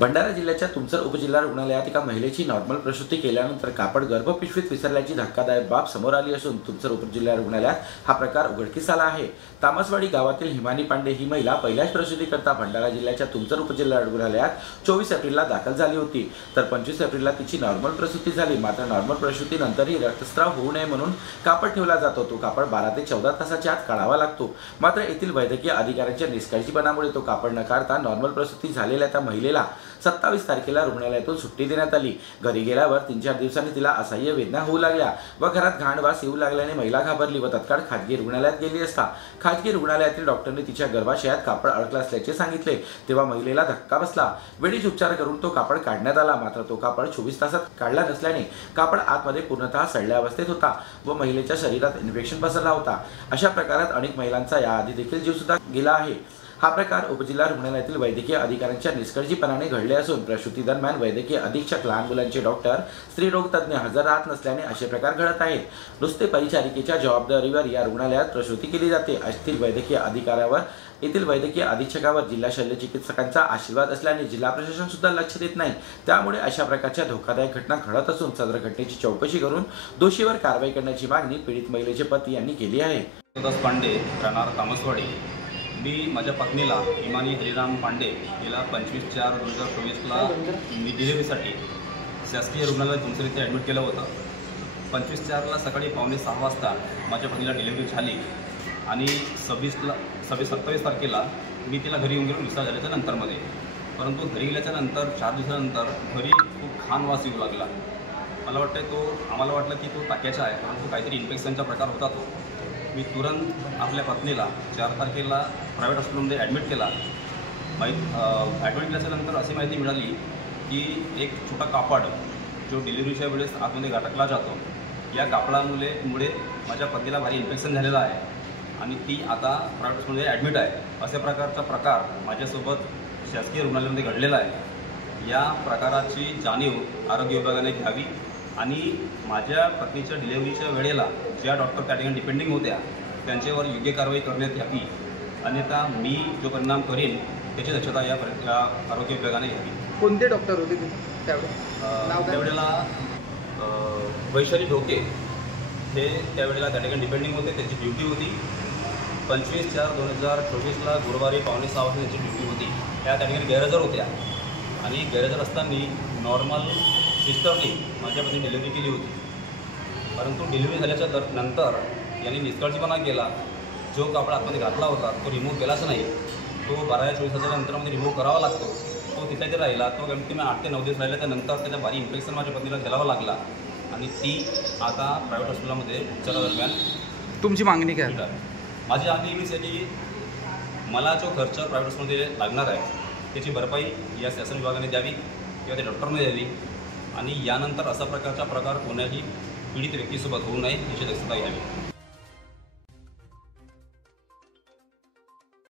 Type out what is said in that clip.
भंडारा जिल्ह्याच्या तुमसर उपजिल्हा रुग्णालयात एका महिलेची नॉर्मल प्रसूती केल्यानंतर कापड गर्भपिशवीत विसरल्याची धक्कादायक बाब समोर आली असून तुमसर उपजिल्हा रुग्णालयात हा प्रकार उघडकीस आला आहे। तामसवाडी गावातील हिमानी पांडे ही महिला पहिल्याच प्रसूतीकरता भंडारा जिल्ह्याच्या तुमसर उपजिल्हा रुग्णालयात 24 एप्रिलला दाखल झाली होती, तर 25 एप्रिलला तिची नॉर्मल प्रसूती झाली। मात्र नॉर्मल प्रसूतीनंतरही रक्तस्राव होऊ नये म्हणून कापड ठेवला जातो, तो कापड 12 ते 14 तासाच्या आत काढावा लागतो। मात्र येथील वैद्यकीय अधिकाऱ्यांच्या निष्काळजीपणामुळे तो कापड न काढता नॉर्मल प्रसूती झालेल्या त्या महिलेला 27 तारखेला रुग्णालयातून सुट्टी देण्यात आली। घरी गेल्यावर 3-4 दिवसांनी तिला असह्य वेदना होऊ लागल्या व घरात घाण वास येऊ लागल्याने महिला घाबरली व तत्काळ खाजगी रुग्णालयात गेली असता खाजगी रुग्णालयातील डॉक्टरने तिच्या गर्भाशयात कापड अडकलं असल्याचे सांगितले, तेव्हा महिलेला धक्का बसला। वेळीच उपचार करून तो कापड काढण्यात आला, मात्र तो कापड 24 तासात काढला नसल्याने कापड आतमध्ये पूर्णतः सडल्या अवस्थेत होता व महिलेच्या शरीरात इन्फेक्शन पसरला होता। अशा प्रकारात अनेक महिलांचा याआधी देखील जीव सुद्धा गेला आहे। हा प्रकार उपजिल्हा रुग्णालयातील वैद्यकीय अधिकाऱ्यांच्या निष्काळजीपणाने घडले असून प्रसूती दरम्यान वैद्यकीय अधीक्षक, लहान मुलांचे डॉक्टर, स्त्रीरोग तज्ञ हजर राहत नसल्याने असे प्रकार घडत आहेत। नुसते परिचारिकेच्या जबाबदारीवर या रुग्णालयात प्रसूती केली जाते। येथील वैद्यकीय अधिकाऱ्यावर, येथील वैद्यकीय अधीक्षकावर जिल्हा शल्य चिकित्सकांचा आशीर्वाद असल्याने जिल्हा प्रशासन सुद्धा लक्ष देत नाही, त्यामुळे अशा प्रकारच्या धोकादायक घटना घडत असून सदर घटनेची चौकशी करून दोषीवर कारवाई करण्याची मागणी पीडित महिलेचे पती यांनी केली आहे। पांडे, राहणार तामसवाडी। मी माझ्या पत्नीला हिमानी हरिराम पांडे हिला 25/4/2024ला मी डिलिव्हरीसाठी शासकीय रुग्णालयात तुमसर इथे ॲडमिट केलं होतं। 25/4ला सकाळी 5:45 वाजता माझ्या पत्नीला डिलिव्हरी झाली आणि 27 तारखेला मी तिला घरी येऊन गेलो डिस्चार्ज झाल्याच्या नंतरमध्ये। परंतु घरी गेल्याच्या नंतर 4 दिवसानंतर घरी खूप घाण वास येऊ लागला। मला वाटतं आम्हाला वाटलं की तो टाक्याचा आहे, परंतु काहीतरी इन्फेक्शनचा प्रकार होता तो। मी तुरंत आपल्या पत्नीला 4 तारखेला प्रायव्हेट हॉस्पिटलमध्ये ॲडमिट केला। ॲडमिट केल्याच्यानंतर अशी माहिती मिळाली की एक छोटा कापड जो डिलिव्हरीच्या वेळेस आतमध्ये घाटकला जातो, या कापडामुळे माझ्या पत्नीला भारी इन्फेक्शन झालेलं आहे आणि ती आता प्रायव्हेट हॉस्पिटलमध्ये ॲडमिट आहे। अशा प्रकारचा प्रकार माझ्यासोबत शासकीय रुग्णालयामध्ये घडलेला आहे। या प्रकाराची जाणीव आरोग्य विभागाने घ्यावी आणि माझ्या पत्नीच्या डिलिव्हरीच्या वेळेला ज्या डॉक्टर त्या ठिकाणी डिपेंडिंग होत्या त्यांच्यावर योग्य कारवाई करण्यात यावी, अन्यथा मी जो परिणाम करेन त्याची दक्षता या आरोग्य विभागाने घ्यावी। कोणते डॉक्टर होते त्यावेळेला वैशाली ढोके हे त्यावेळेला त्या ठिकाणी डिपेंडिंग होते, त्यांची ड्युटी होती। 25/4/2024ला गुरुवारी 5:45 वाजता त्यांची ड्युटी होती। त्या ठिकाणी गैरहजर होत्या आणि गैरहजर असताना नॉर्मल सिस्टरनी माझ्यामध्ये डिलिव्हरी केली होती, परंतु डिलिव्हरी झाल्याच्या नंतर यांनी निष्काळजीपणा केला। जो कापड आतमध्ये घातला होता तो रिमूव्ह केलाच नाही, तो 12 या 24 तासाच्या नंतरमध्ये रिमूव्ह करावा लागतो, तो तिथल्या तिथे राहिला। तो कमीत कमी 8 ते 9 दिवस राहिला, त्यानंतर त्याचा भारी इन्फेक्शन माझ्या पत्नीला झेलावा लागला आणि ती आता प्रायव्हेट हॉस्पिटलमध्ये उपचारादरम्यान। तुमची मागणी काय? माझी मागणी एवढीच आहे की मला जो खर्च प्रायव्हेट हॉस्पिटलमध्ये लागणार आहे त्याची भरपाई या शासन विभागाने द्यावी किंवा त्या डॉक्टरने द्यावी आणि यानंतर अशा प्रकारचा प्रकार कोणाही पीडित व्यक्तीसोबत होऊ नये याची दक्षता घ्यावी।